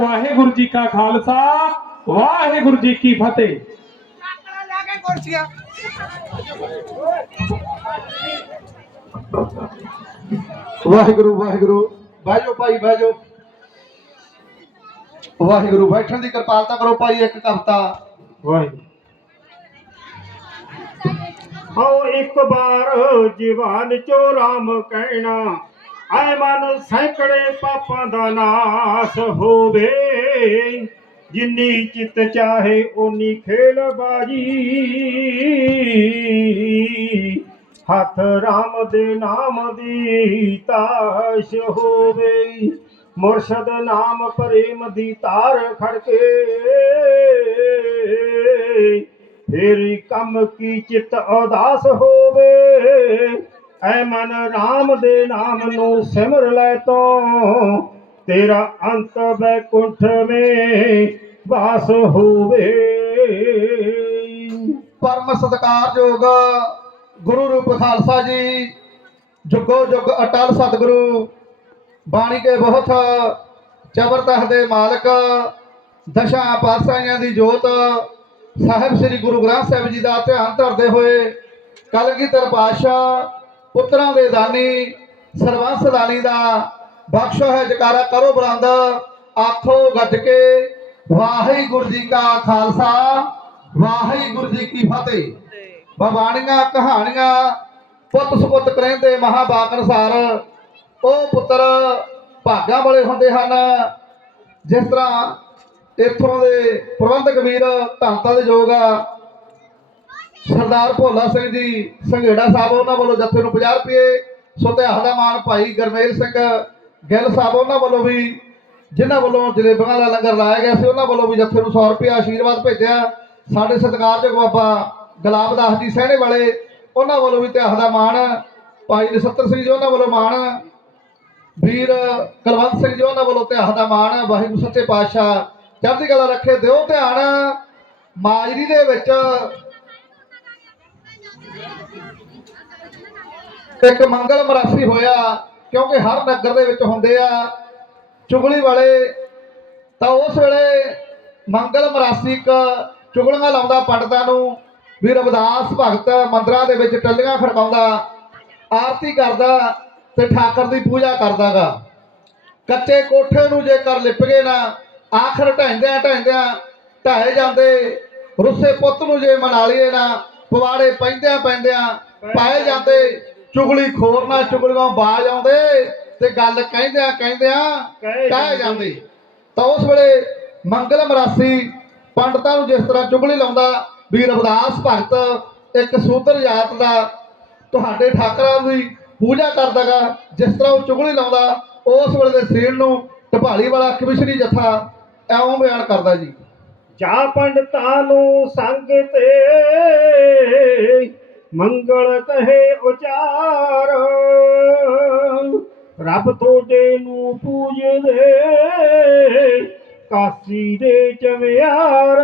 ਵਾਹਿਗੁਰੂ ਜੀ ਕਾ ਖਾਲਸਾ ਵਾਹਿਗੁਰੂ ਜੀ ਕੀ ਫਤਿਹ। ਕਾਕੜਾ ਲਾ ਕੇ ਕੁਰਸੀਆਂ। ਵਾਹਿਗੁਰੂ ਵਾਹਿਗੁਰੂ ਬਾਜੋ ਭਾਈ ਬਾਜੋ। ਵਾਹਿਗੁਰੂ ਬੈਠਣ ਦੀ ਕਿਰਪਾਲਤਾ ਕਰੋ ਭਾਈ ਇੱਕ ਕਵਤਾ। ਵਾਹਿਗੁਰੂ। ਹਉ ਇੱਕ ਬਾਰ ਜੀਵਾਨ ਚੋ ਰਾਮ ਕਹਿਣਾ। ਐ ਮਨ ਸੈਂਕੜੇ ਪਾਪਾਂ ਦਾ ਨਾਸ ਹੋਵੇ। ਜਿੰਨੀ ਚਿੱਤ ਚਾਹੇ ਓਨੀ ਖੇਲ ਬਾਜੀ। ਹੱਥ ਰਾਮ ਦੇ ਨਾਮ ਦੀ ਤਾਸ਼ ਹੋਵੇ। ਮੁਰਸ਼ਦ ਨਾਮ ਪ੍ਰੇਮ ਦੀ ਤਾਰ ਖੜਕੇ। ਫੇਰੀ ਕੰਮ ਕੀ ਚਿੱਤ ਉਦਾਸ ਹੋਵੇ। ਐ ਮਨ ਰਾਮ ਦੇ ਨਾਮ ਨੂੰ ਸਿਮਰ ਲੈ ਤੋ। ਤੇਰਾ ਅੰਤ ਬੈਕੁੰਠ ਮੇ ਵਾਸ ਹੋਵੇ। ਪਰਮ ਸਤਿਕਾਰਯੋਗ ਗੁਰੂ ਰੂਪ ਖਾਲਸਾ ਜੀ, ਜੁਗੋ ਜੁਗ ਅਟਲ ਸਤਿਗੁਰੂ, ਬਾਣੀ ਕੇ ਬਹੁਤ ਜ਼ਬਰਦਸਤ ਦੇ ਮਾਲਕ, ਦਸ਼ਾ ਪਾਤਸ਼ਾਹੀਆਂ ਦੀ ਜੋਤ, ਸਾਹਿਬ ਸ੍ਰੀ ਗੁਰੂ ਗ੍ਰੰਥ ਸਾਹਿਬ ਜੀ ਦਾ ਧਿਆਨ ਧਰਦੇ ਹੋਏ ਕਲਗੀਧਰ ਪਾਤਸ਼ਾਹ ਪੁੱਤਰਾਂ ਦੇ ਦਾਨੀ, ਸਰਵੰਸ ਦਾਨੀ ਦਾ ਬਖਸ਼ੋ ਹੈ, ਜਕਾਰਾ ਕਰੋ ਬੁਲੰਦ। ਆਖੋ ਗੱਜ ਕੇ ਵਾਹਿਗੁਰੂ ਜੀ ਕਾ ਖਾਲਸਾ ਵਾਹਿਗੁਰੂ ਜੀ ਕੀ ਫਤਿਹ। ਬਵਾਣੀਆਂ ਕਹਾਣੀਆਂ ਪੁੱਤ ਸੁਪੁੱਤ ਕਹਿੰਦੇ ਮਹਾਬਾਕ ਅਨੁਸਾਰ ਉਹ ਪੁੱਤਰ ਭਾਗਾਂ ਵਾਲੇ ਹੁੰਦੇ ਹਨ। ਜਿਸ ਤਰ੍ਹਾਂ ਇੱਥੋਂ ਦੇ ਪ੍ਰਬੰਧਕ ਵੀਰ ਧੰਤਾ ਦੇ ਯੋਗ ਆ। ਸਰਦਾਰ ਭੋਲਾ ਸਿੰਘ ਜੀ, ਸੰਘੇੜਾ ਸਾਹਿਬ, ਉਹਨਾਂ ਵੱਲੋਂ ਜੱਥੇ ਨੂੰ 50 ਰੁਪਏ, ਸੁਤਿਆਹ ਦਾ ਮਾਨ ਭਾਈ ਗਰਮੇਲ ਸਿੰਘ ਗਿੱਲ ਸਾਹਿਬ, ਉਹਨਾਂ ਵੱਲੋਂ ਵੀ, ਜਿਨ੍ਹਾਂ ਵੱਲੋਂ ਜਲੇਬਾਂ ਦਾ ਲੰਗਰ ਲਾਇਆ ਗਿਆ ਸੀ, ਉਹਨਾਂ ਵੱਲੋਂ ਵੀ ਜੱਥੇ ਨੂੰ 100 ਰੁਪਏ ਆਸ਼ੀਰਵਾਦ ਭੇਜਿਆ। ਸਾਡੇ ਸਤਿਕਾਰਯੋਗ ਬਾਬਾ ਗੁਲਾਬ ਦਾਸ ਜੀ ਸਹਿਣੇ ਵਾਲੇ, ਉਹਨਾਂ ਵੱਲੋਂ ਵੀ ਤਿਆਹ ਦਾ ਮਾਣ, ਭਾਈ ਨਸੱਤਰ ਸਿੰਘ ਜੀ, ਉਹਨਾਂ ਵੱਲੋਂ ਮਾਣ, ਵੀਰ ਕੁਲਵੰਤ ਸਿੰਘ ਜੀ, ਉਹਨਾਂ ਵੱਲੋਂ ਤਿਆਹ ਦਾ ਮਾਣ, ਵਾਹਿਗੁਰੂ ਸੱਚੇ ਪਾਤਸ਼ਾਹ, ਚੜ੍ਹਦੀ ਕਲਾ ਰੱਖੇ, ਦਿਓ ਧਿਆਨ। ਮਾਜਰੀ ਦੇ ਵਿੱਚ ਇੱਕ ਮੰਗਲ ਮਰਾਸੀ ਹੋਇਆ ਕਿਉਂਕਿ ਹਰ ਨਗਰ ਦੇ ਵਿੱਚ ਹੁੰਦੇ ਆ। ਚੁਗਲੀ ਵਾਲੇ ਤਾਂ ਉਸ ਵੇਲੇ ਮੰਗਲ ਮਰਾਸੀਕ ਚੁਗਲੀਆਂ ਲਾਉਂਦਾ ਪੰਡਤਾਂ ਨੂੰ ਵੀ ਰਵਿਦਾਸ ਭਗਤ ਮੰਦਰਾਂ ਦੇ ਵਿੱਚ ਟੱਲੀਆਂ ਖੜਕਾਉਂਦਾ ਆਰਤੀ ਕਰਦਾ ਤੇ ਠਾਕਰ ਦੀ ਪੂਜਾ ਕਰਦਾਗਾ। ਕੱਚੇ ਕੋਠੇ ਨੂੰ ਜੇਕਰ ਲਿਪ ਗਏ ਨਾ ਆਖਰ ਢਾਂਦਿਆਂ ਢਾਂਦਿਆਂ ਢਾਏ ਜਾਂਦੇ ਰੁੱਸੇ ਪੁੱਤ ਨੂੰ ਜੇ ਮਨਾ ਲਈਏ ਨਾ ਪਵਾੜੇ ਪੈਂਦਿਆਂ ਪੈਂਦਿਆਂ ਪਾਏ ਜਾਂਦੇ। ਚੁਗਲੀ ਖੋਰ ਨਾਲ ਚੁਗਲੀਆਂ ਬਾਜ ਆਉਂਦੇ ਤੇ ਗੱਲ ਕਹਿੰਦਿਆਂ ਕਹਿੰਦਿਆਂ ਕਹਿ ਜਾਂਦੇ ਤਾਂ ਉਸ ਵੇਲੇ ਮੰਗਲ ਮਰਾਸੀ ਪੰਡਤਾਂ ਨੂੰ ਜਿਸ ਤਰ੍ਹਾਂ ਚੁਗਲੀ ਲਾਉਂਦਾ ਵੀ ਰਵਿਦਾਸ ਭਗਤ ਇੱਕ ਸੂਦਰ ਜਾਤ ਦਾ ਤੁਹਾਡੇ ਠਾਕਰਾਂ ਦੀ ਪੂਜਾ ਕਰਦਾਗਾ ਜਿਸ ਤਰ੍ਹਾਂ ਉਹ ਚੁਗਲੀ ਲਾਉਂਦਾ ਉਸ ਵੇਲੇ ਦੇ ਸੀਲ ਨੂੰ ਢਪਾਲੀ ਵਾਲਾ ਕਮਿਸ਼ਨਰੀ ਜਥਾ ਐਵੇਂ ਬਿਆਨ ਕਰਦਾ ਜੀ। ਜਾ ਪੰਡਤਾਂ ਨੂੰ ਸੰਗ ਤੇ ਮੰਗਲ ਕਹੇ ਉਚਾਰ। ਰੱਬ ਤੁਹਾਡੇ ਨੂੰ ਪੂਜਦੇ, ਕਾਸੀ ਦੇ ਚਮਿਆਰ।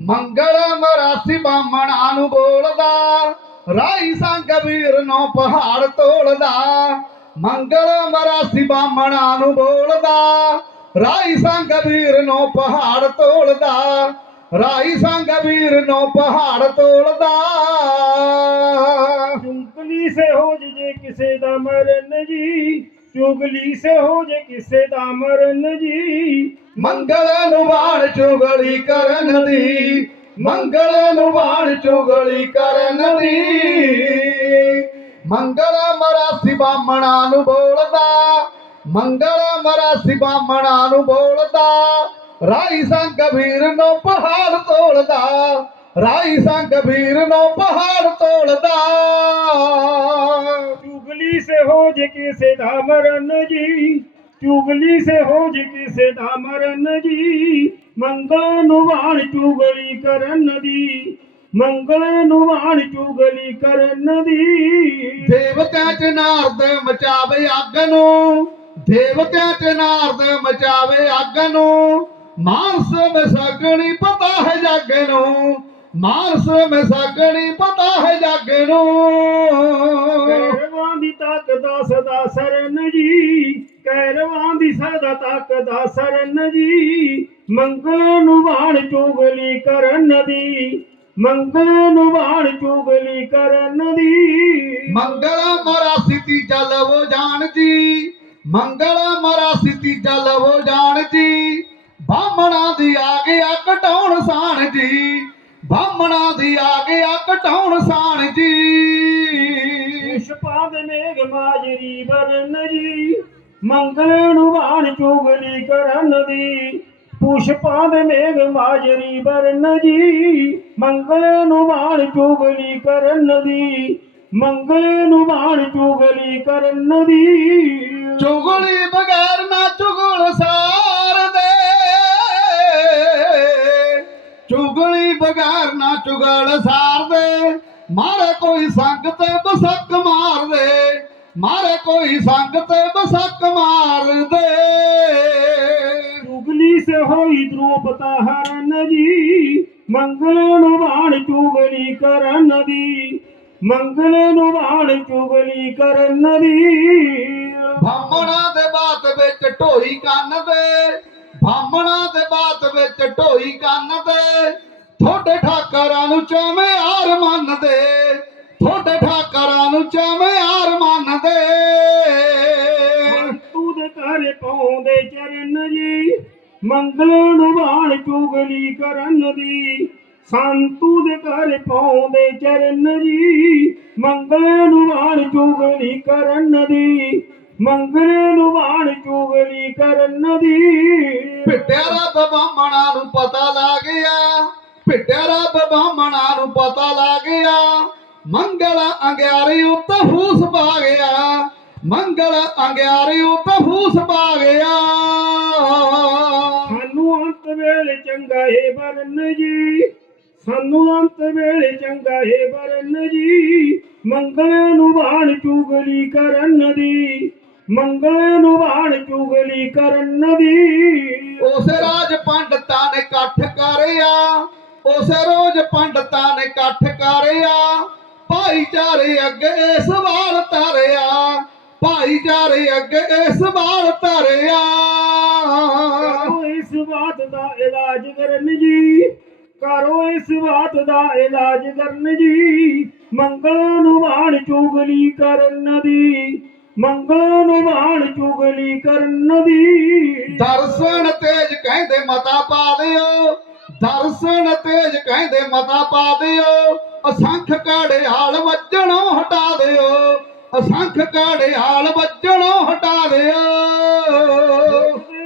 ਮੰਗਲ ਮਰਾਸੀ ਬਾਮਣਾ ਨੂੰ ਬੋਲਦਾ ਰਾਈ ਸੰਗ ਵੀਰ ਨੂੰ ਪਹਾੜ ਤੋਲਦਾ। ਮੰਗਲ ਮਰਾਸੀ ਬਾਮਣਾ ਨੂੰ ਬੋਲਦਾ ਰਾਈ ਸੰਗ ਵੀਰ ਨੂੰ ਪਹਾੜ ਤੋਲਦਾ। ਰਾਈ ਸੰਗ ਵੀਰ ਨੂੰ ਪਹਾੜ ਤੋੜਦਾ ਚੁਗਲੀ ਸੇ ਹੋ ਜੇ ਕਿਸੇ ਦਾ ਮਰਨ ਜੀ। ਚੁਗਲੀ ਸੇ ਹੋ ਜੇ ਕਿਸੇ ਦਾ ਮਰਨ ਜੀ। ਮੰਗਲ ਨੂੰ ਬਾਣ ਚੁਗਲੀ ਕਰਨ ਦੀ। ਮੰਗਲ ਨੂੰ ਬਾਣ ਚੁਗਲੀ ਕਰਨ ਦੀ। ਮੰਗਲ ਮਰਾਸੀ ਬਾਮਣਾ ਨੂੰ ਬੋਲਦਾ। ਮੰਗਲ ਮਰਾਸੀ ਬਾਮਣਾ ਨੂੰ ਬੋਲਦਾ। ਰਾਈ ਸੰਗ ਵੀਰ ਨੂੰ ਪਹਾੜ ਤੋੜਦਾ ਰਾਈ ਸੰਗ ਵੀਰ ਨੂੰ ਪਹਾੜ ਤੋੜਦਾ ਚੁਗਲੀ ਸੇ ਹੋ ਜੇ ਕਿਸੇ ਦਾ ਮਰਨ ਜੀ ਚੁਗਲੀ ਸੇ ਹੋ ਜੇ ਕਿਸੇ ਦਾ ਮਰਨ ਜੀ। ਮੰਗਲ ਨੂੰ ਵਾਣ ਚੁਗਲੀ ਕਰਨ ਦੀ ਮੰਗਲ ਨੂੰ ਵਾਣ ਚੁਗਲੀ ਕਰਨ ਦੀ। ਦੇਵਤਿਆਂ ਚ ਨਾਰਦ ਮਚਾਵੇ ਅੱਗ ਨੂੰ ਦੇਵਤਿਆਂ ਚ ਨਾਰਦ ਮਚਾਵੇ ਅੱਗ ਨੂੰ ਮਾਨਸ ਮਸਗਣੀ ਪਤਾ ਹੈ ਜੱਗ ਨੂੰ। ਮਾਨਸ ਮਸਗਣੀ ਪਤਾ ਹੈ ਜੱਗ ਨੂੰ। ਕੈਰਵਾਂ ਦੀ ਤੱਕ ਦਾ ਸਦਾ ਸਰਨ ਜੀ ਕੈਰਵਾਂ ਦੀ ਸਦਾ ਤੱਕਦਾ ਸਰਨ ਜੀ। ਮੰਗਲ ਨੂੰ ਬਾਣ ਚੁਗਲੀ ਕਰਨ ਦੀ ਮੰਗਲ ਨੂੰ ਬਾਣ ਚੁਗਲੀ ਕਰਨ ਦੀ। ਮੰਗਲ ਮਰਾਸੀ ਤੀਜਾ ਲਵੋ ਜਾਣ ਜੀ ਮੰਗਲ ਮਰਾਸੀ ਤੀਜਾ ਲਵੋ ਜਾਣ ਜੀ। ਬਾਹਮਣਾ ਦੀ ਆ ਗਿਆ ਕਟਾਉਣ ਸਾਣ ਜੀ। ਬਾਹਮਣਾ ਦੀ ਆ ਗਿਆ ਕਟਾਉਣ ਸਾਣ ਜੀ। ਪੁਸ਼ਪਾਂ ਦੇ ਮੇਘ ਮਾਜਰੀ ਵਰਨ ਜੀ। ਮੰਗਲ ਨੂੰ ਬਾਣ ਚੁਗਲੀ ਕਰਨ ਦੀ। ਪੁਸ਼ਪਾਂ ਦੇ ਮੇਘ ਮਾਜਰੀ ਵਰਨ ਜੀ। ਮੰਗਲ ਨੂੰ ਬਾਣ ਚੁਗਲੀ ਕਰਨ ਦੀ। ਮੰਗਲ ਨੂੰ ਬਾਣ ਚੁਗਲੀ ਕਰਨ ਦੀ। ਚੁਗਲੀ ਬਗੈਰ ਨਾ ਬਗੈਰ ਨਾ ਚੁਗਲ ਸਾਰ ਦੇ ਮਾਰੇ ਕੋਈ ਸੰਗ ਤੇ ਬਸਕ ਮਾਰ ਦੇ ਮਾਰੇ ਕੋਈ ਸੰਗ ਤੇ ਬਸਕ ਮਾਰ ਦੇ ਚੁਗਲੀ ਸੇ ਹੋਈ ਦ੍ਰੋਪਤਾ ਹਰਨ ਜੀ ਮੰਗਲ ਨੂੰ ਬਾਣ ਚੁਗਲੀ ਕਰਨ ਦੀ ਮੰਗਲ ਨੂੰ ਬਾਣ ਚੁਗਲੀ ਕਰਨ ਦੀ। ਬਾਹਮਣਾ ਦੇ ਬਾਤ ਵਿੱਚ ਢੋਈ ਕੰਨ ਦੇ ਬਾਹਮਣਾ ਦੇ ਬਾਤ ਵਿੱਚ ਢੋਈ ਕੰਨ ਦੇ ਥੋੜੇ ਠਾਕਰਾਂ ਨੂੰ ਚਾਵੇਂ ਹਾਰ ਮੰਨਦੇ। ਥੋੜੇ ਠਾਕਰਾਂ ਨੂੰ ਚਾਵੇਂ ਹਾਰ ਮੰਨਦੇ। ਤੂੰ ਦੇ ਘਰ ਪਾਉਂਦੇ ਚਰਨ ਜੀ ਮੰਗਲ ਨੂੰ ਬਾਣ ਚੁਗਲੀ ਕਰਨ ਦੀ। ਸੰਤੂ ਦੇ ਘਰ ਪਾਉਂਦੇ ਚਰਨ ਜੀ ਮੰਗਲ ਨੂੰ ਬਾਣ ਚੁਗਲੀ ਕਰਨ ਦੀ। ਮੰਗਲ ਨੂੰ ਬਾਣ ਚੁਗਲੀ ਕਰਨ ਦੀ। ਭਿੱਟਿਆ ਰੱਬ ਬਾਹਮਣਾ ਨੂੰ ਪਤਾ ਲੱਗ ਗਿਆ। ਭਿੱਟਿਆ ਰੱਬ ਬਾਹਮਣਾ ਨੂੰ ਪਤਾ ਲੱਗ ਗਿਆ। ਮੰਗਲ ਅੰਗਿਆਰੀ ਉੱਤੇ ਫੂਸ ਪਾ ਗਿਆ। ਮੰਗਲ ਅੰਗਿਆਰੀ ਉੱਤੇ ਫੂਸ ਪਾ ਗਿਆ। ਸਾਨੂੰ ਅੰਤ ਵੇਲੇ ਚੰਗਾ ਏ ਬਰਨ ਜੀ। ਸਾਨੂੰ ਅੰਤ ਵੇਲੇ ਚੰਗਾ ਏ ਬਰਨ ਜੀ। ਮੰਗਲ ਨੂੰ ਬਾਣ ਚੁਗਲੀ ਕਰਨ ਦੀ। ਮੰਗਲ ਨੂੰ ਬਾਣ ਚੁਗਲੀ ਕਰਨ ਦੀ। ਉਸੇ ਰਾਜ ਪੰਡਤਾਂ ਨੇ ਇਕੱਠ ਕਰਿਆ। ਉਸੇ ਰੋਜ ਪੰਡਤਾਂ ਨੇ ਇਕੱਠ ਕਰਿਆ ਭਾਈਚਾਰੇ ਅੱਗੇ ਸਵਾਲ ਧਰਿਆ ਭਾਈਚਾਰੇ ਅੱਗੇ ਸਵਾਲ ਧਰਿਆ। ਇਸ ਬਾਤ ਦਾ ਇਲਾਜ ਕਰਨ ਜੀ ਕਰੋ ਇਸ ਬਾਤ ਦਾ ਇਲਾਜ ਕਰਨ ਜੀ। ਮੰਗਲ ਨੂੰ ਬਾਣ ਚੁਗਲੀ ਕਰਨ ਦੀ ਮੰਗਲ ਨੂੰ ਬਾਣ ਚੁਗਲੀ ਕਰਨ ਦੀ। ਦਰਸ਼ਨ ਤੇਜ ਕਹਿੰਦੇ ਮਤਾ ਪਾ ਦਿਓ। ਦਰਸ਼ਨ ਤੇਜ ਕਹਿੰਦੇ ਮਤਾ ਪਾ ਦਿਓ। ਅਸੰਖ ਕਾੜੇ ਹਾਲ ਵੱਜਣੋਂ ਹਟਾ ਦਿਓ। ਅਸੰਖ ਕਾੜੇ ਹਾਲ ਵੱਜਣੋਂ ਹਟਾ ਦਿਓ।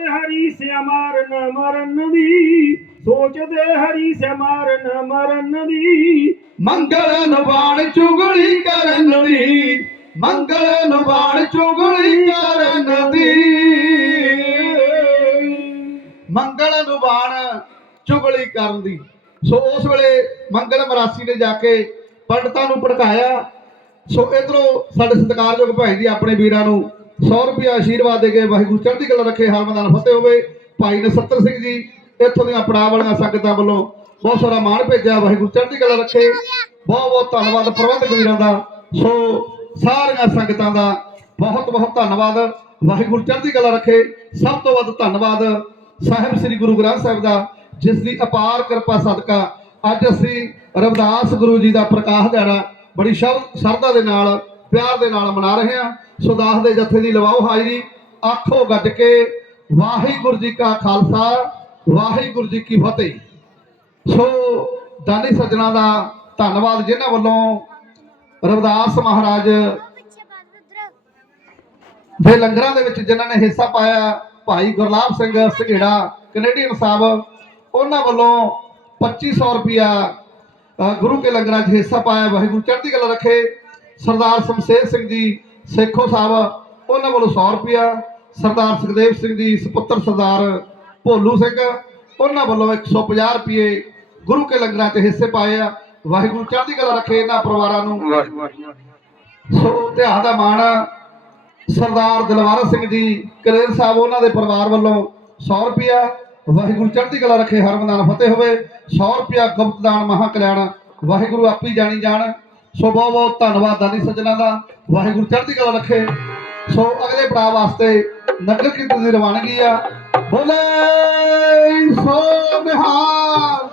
ਹਰੀ ਸੇ ਮਾਰਨ ਮਰਨ ਦੀ ਸੋਚਦੇ ਹਰੀ ਸੇ ਮਾਰਨ ਮਰਨ ਦੀ। ਮੰਗਲ ਨਵਾਣ ਚੁਗਲੀ ਕਰਨ ਦੀ ਮੰਗਲ ਨਵਾਣ ਚੁਗਲੀ ਕਰਨ ਦੀ। ਚੁਗਲੀ ਕਰਨ ਦੀ। ਸੋ ਉਸ ਵੇਲੇ ਮੰਗਲ ਮਰਾਸੀ ਨੇ ਜਾ ਕੇ ਪੰਡਤਾਂ ਨੂੰ ਭੜਕਾਇਆ। ਸੋ ਇਧਰੋਂ ਸਾਡੇ ਸਤਿਕਾਰਯੋਗ ਭਾਈ ਜੀ ਆਪਣੇ ਵੀਰਾਂ ਨੂੰ 100 ਰੁਪਇਆ ਆਸ਼ੀਰਵਾਦ ਦੇ ਕੇ ਵਾਹਿਗੁਰੂ ਚੜ੍ਹਦੀ ਕਲਾ ਰੱਖੇ ਹਰਮੰਦਾਨ ਫਤਿਹ ਹੋਵੇ। ਭਾਈ ਨਸੱਤਰ ਸਿੰਘ ਜੀ ਇੱਥੋਂ ਦੀਆਂ ਪੜਾਅ ਵਾਲੀਆਂ ਸੰਗਤਾਂ ਵੱਲੋਂ ਬਹੁਤ ਸਾਰਾ ਮਾਣ ਭੇਜਿਆ, ਵਾਹਿਗੁਰੂ ਚੜ੍ਹਦੀ ਕਲਾ ਰੱਖੇ। ਬਹੁਤ ਬਹੁਤ ਧੰਨਵਾਦ ਪ੍ਰਬੰਧਕ ਵੀਰਾਂ ਦਾ। ਸੋ ਸਾਰੀਆਂ ਸੰਗਤਾਂ ਦਾ ਬਹੁਤ ਬਹੁਤ ਧੰਨਵਾਦ। ਵਾਹਿਗੁਰੂ ਚੜ੍ਹਦੀ ਕਲਾ ਰੱਖੇ। ਸਭ ਤੋਂ ਵੱਧ ਧੰਨਵਾਦ ਸਾਹਿਬ ਸ੍ਰੀ ਗੁਰੂ ਗ੍ਰੰਥ ਸਾਹਿਬ ਦਾ। ਜਿਸ ਦੀ ਅਪਾਰ ਕਿਰਪਾ ਸਦਕਾ ਅੱਜ ਅਸੀਂ ਰਵਿਦਾਸ ਗੁਰੂ ਜੀ ਦਾ ਪ੍ਰਕਾਸ਼ ਦਿਹਾੜਾ ਬੜੀ ਸ਼ਬ ਸ਼ਰਧਾ ਦੇ ਨਾਲ, ਪਿਆਰ ਦੇ ਨਾਲ ਮਨਾ ਰਹੇ ਹਾਂ। ਸੁਦਾਸ ਦੇ ਜਥੇ ਦੀ ਲਵਾਓ ਹਾਜ਼ਰੀ, ਆਖੋ ਗੱਜ ਕੇ, ਵਾਹਿਗੁਰੂ ਜੀ ਕਾ ਖਾਲਸਾ, ਵਾਹਿਗੁਰੂ ਜੀ ਕੀ ਫਤਿਹ। ਸੋ ਦਾਨੀ ਸੱਜਣਾ ਦਾ ਧੰਨਵਾਦ ਜਿਨ੍ਹਾਂ ਵੱਲੋਂ ਰਵਿਦਾਸ ਮਹਾਰਾਜ ਦੇ ਲੰਗਰਾਂ ਦੇ ਵਿੱਚ ਜਿਨ੍ਹਾਂ ਨੇ ਹਿੱਸਾ ਪਾਇਆ, ਭਾਈ ਗੁਰਲਾਬ ਸਿੰਘ, ਸੰਘੇੜਾ, ਕੈਨੇਡੀਅਨ ਸਾਹਿਬ ਉਹਨਾਂ ਵੱਲੋਂ 2500 ਰੁਪਿਆ ਅ, ਗੁਰੂ ਕੇ ਲੰਗਰਾਂ 'ਚ ਹਿੱਸਾ ਪਾਇਆ। ਵਾਹਿਗੁਰੂ ਚੜ੍ਹਦੀ ਕਲਾ ਰੱਖੇ। ਸਰਦਾਰ ਸ਼ਮਸ਼ੇਰ ਸਿੰਘ ਜੀ ਸੇਖੋ ਸਾਹਿਬ ਉਹਨਾਂ ਵੱਲੋਂ 100 ਰੁਪਿਆ ਸਰਦਾਰ ਸੁਖਦੇਵ ਸਿੰਘ ਜੀ ਸੁਪੁੱਤਰ ਸਰਦਾਰ ਭੋਲੂ ਸਿੰਘ ਉਹਨਾਂ ਵੱਲੋਂ 150 ਰੁਪਏ ਗੁਰੂ ਕੇ ਲੰਗਰਾਂ 'ਚ ਹਿੱਸੇ ਪਾਏ ਆ। ਵਾਹਿਗੁਰੂ ਚੜ੍ਹਦੀ ਕਲਾ ਰੱਖੇ ਇਹਨਾਂ ਪਰਿਵਾਰਾਂ ਨੂੰ। ਸੋ ਧਿਆਨ ਦਾ ਮਾਣ ਸਰਦਾਰ ਦਿਲਵਾਰਾ ਸਿੰਘ ਜੀ ਕਰੇਰ ਸਾਹਿਬ ਉਹਨਾਂ ਦੇ ਪਰਿਵਾਰ ਵੱਲੋਂ 100 ਰੁਪਿਆ ਵਾਹਿਗੁਰੂ ਚੜ੍ਹਦੀ ਕਲਾ ਰੱਖੇ ਹਰਮੰਦਾਨ ਫਤਿਹ ਹੋਵੇ। 100 ਰੁਪਿਆ ਗੁਪਤ ਦਾਨ ਮਹਾ ਕਲਿਆਣ ਵਾਹਿਗੁਰੂ ਆਪੀ ਜਾਣੀ ਜਾਣ। ਸੋ ਬਹੁਤ ਬਹੁਤ ਧੰਨਵਾਦ ਦਾਨੀ ਸੱਜਣਾ ਦਾ। ਵਾਹਿਗੁਰੂ ਚੜ੍ਹਦੀ ਕਲਾ ਰੱਖੇ। ਸੋ ਅਗਲੇ ਪੜਾਅ ਵਾਸਤੇ ਨਗਰ ਕੀਰਤਨ ਦੀ ਰਵਾਨਗੀ ਆ। ਬੋਲੇ ਸੋ ਨਿਹਾਲ।